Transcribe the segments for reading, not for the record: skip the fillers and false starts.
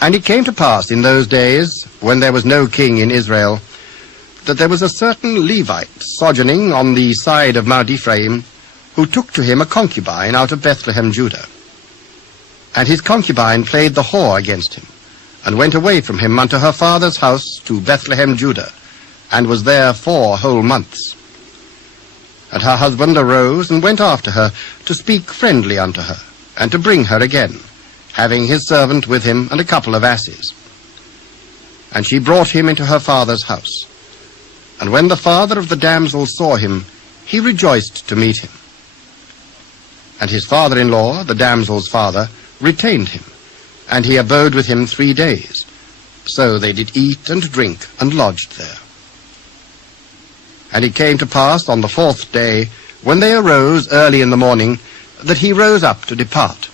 And it came to pass in those days, when there was no king in Israel, that there was a certain Levite sojourning on the side of Mount Ephraim, who took to him a concubine out of Bethlehemjudah. And his concubine played the whore against him, and went away from him unto her father's house to Bethlehemjudah, and was there 4 whole months. And her husband arose and went after her to speak friendly unto her, and to bring her again, having his servant with him and a couple of asses. And she brought him into her father's house. And when the father of the damsel saw him, he rejoiced to meet him. And his father-in-law, the damsel's father, retained him, and he abode with him 3 days. So they did eat and drink, and lodged there. And it came to pass on the 4th day, when they arose early in the morning, that he rose up to depart.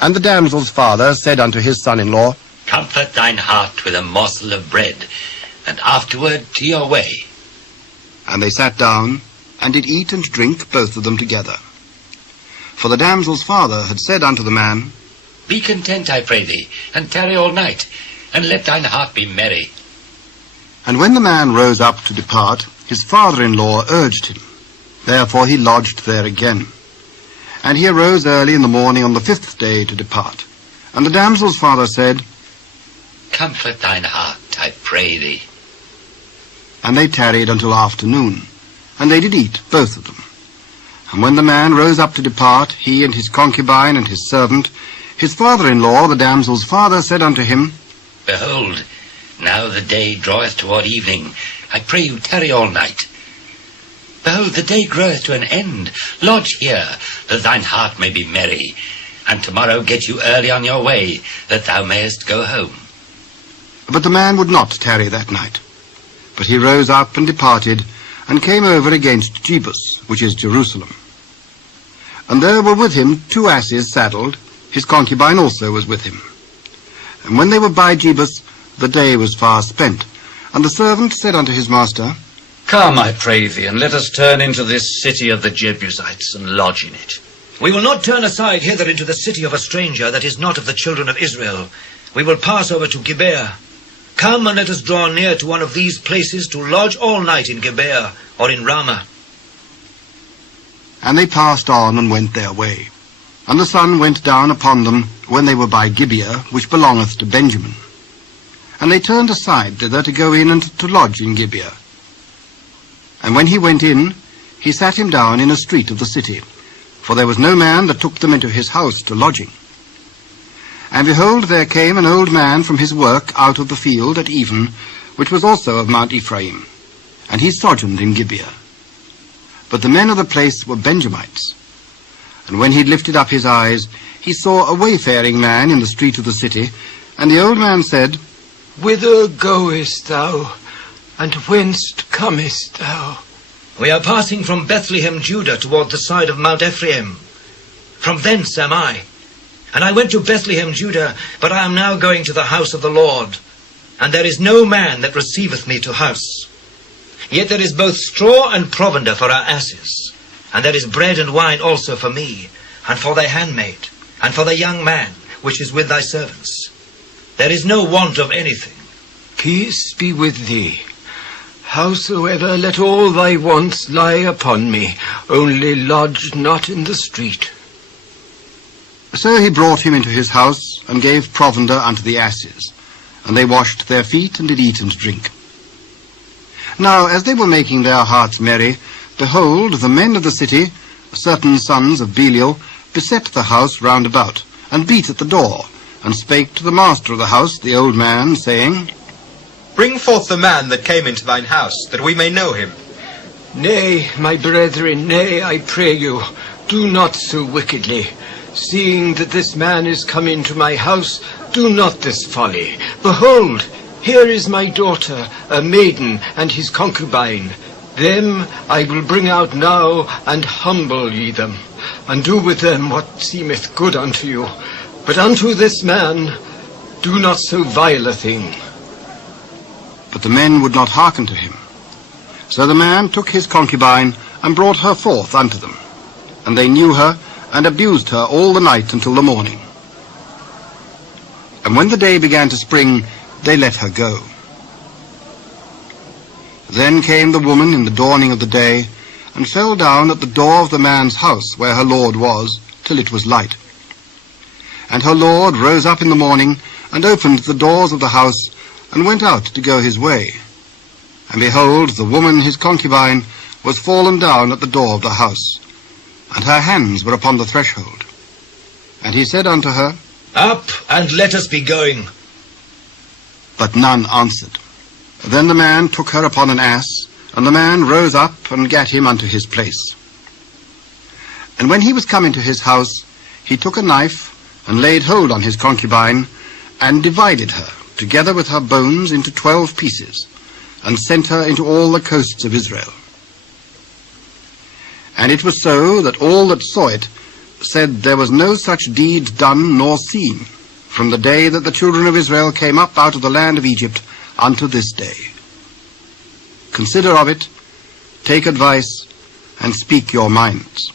And the damsel's father said unto his son-in-law, Comfort thine heart with a morsel of bread, and afterward to your way. And they sat down, and did eat and drink, both of them together. For the damsel's father had said unto the man, Be content, I pray thee, and tarry all night, and let thine heart be merry. And when the man rose up to depart, his father-in-law urged him. Therefore he lodged there again. And he arose early in the morning on the 5th day to depart. And the damsel's father said, Comfort thine heart, I pray thee. And they tarried until afternoon, and they did eat, both of them. And when the man rose up to depart, he and his concubine and his servant, his father-in-law, the damsel's father, said unto him, Behold, now the day draweth toward evening. I pray you tarry all night. Behold, the day groweth to an end. Lodge here, that thine heart may be merry, and tomorrow get you early on your way, that thou mayest go home. But the man would not tarry that night. But he rose up and departed, and came over against Jebus, which is Jerusalem. And there were with him 2 asses saddled, his concubine also was with him. And when they were by Jebus, the day was far spent. And the servant said unto his master, Come, I pray thee, and let us turn into this city of the Jebusites, and lodge in it. We will not turn aside hither into the city of a stranger that is not of the children of Israel. We will pass over to Gibeah. Come and let us draw near to one of these places to lodge all night in Gibeah or in Ramah. And they passed on and went their way. And the sun went down upon them when they were by Gibeah, which belongeth to Benjamin. And they turned aside thither to go in and to lodge in Gibeah. And when he went in, he sat him down in a street of the city, for there was no man that took them into his house to lodging. And behold, there came an old man from his work out of the field at even, which was also of Mount Ephraim, and he sojourned in Gibeah. But the men of the place were Benjamites. And when he lifted up his eyes, he saw a wayfaring man in the street of the city, and the old man said, Whither goest thou, and whence comest thou? We are passing from Bethlehemjudah toward the side of Mount Ephraim. From thence am I. And I went to Bethlehemjudah, but I am now going to the house of the Lord. And there is no man that receiveth me to house. Yet there is both straw and provender for our asses. And there is bread and wine also for me, and for thy handmaid, and for the young man which is with thy servants. There is no want of anything. Peace be with thee. Howsoever, let all thy wants lie upon me, only lodge not in the street. So he brought him into his house, and gave provender unto the asses. And they washed their feet, and did eat and drink. Now, as they were making their hearts merry, behold, the men of the city, certain sons of Belial, beset the house round about, and beat at the door, and spake to the master of the house, the old man, saying, Bring forth the man that came into thine house, that we may know him. Nay, my brethren, nay, I pray you, do not so wickedly. Seeing that this man is come into my house, do not this folly. Behold, here is my daughter, a maiden, and his concubine. Them I will bring out now, and humble ye them, and do with them what seemeth good unto you. But unto this man do not so vile a thing. But the men would not hearken to him. So the man took his concubine, and brought her forth unto them. And they knew her, and abused her all the night until the morning. And when the day began to spring, they let her go. Then came the woman in the dawning of the day, and fell down at the door of the man's house where her lord was, till it was light. And her lord rose up in the morning, and opened the doors of the house, and went out to go his way. And behold, the woman his concubine was fallen down at the door of the house, and her hands were upon the threshold. And he said unto her, Up, and let us be going. But none answered. Then the man took her upon an ass, and the man rose up and gat him unto his place. And when he was come into his house, he took a knife, and laid hold on his concubine, and divided her, together with her bones, into 12 pieces, and sent her into all the coasts of Israel. And it was so that all that saw it said there was no such deed done nor seen, from the day that the children of Israel came up out of the land of Egypt unto this day. Consider of it, take advice, and speak your minds.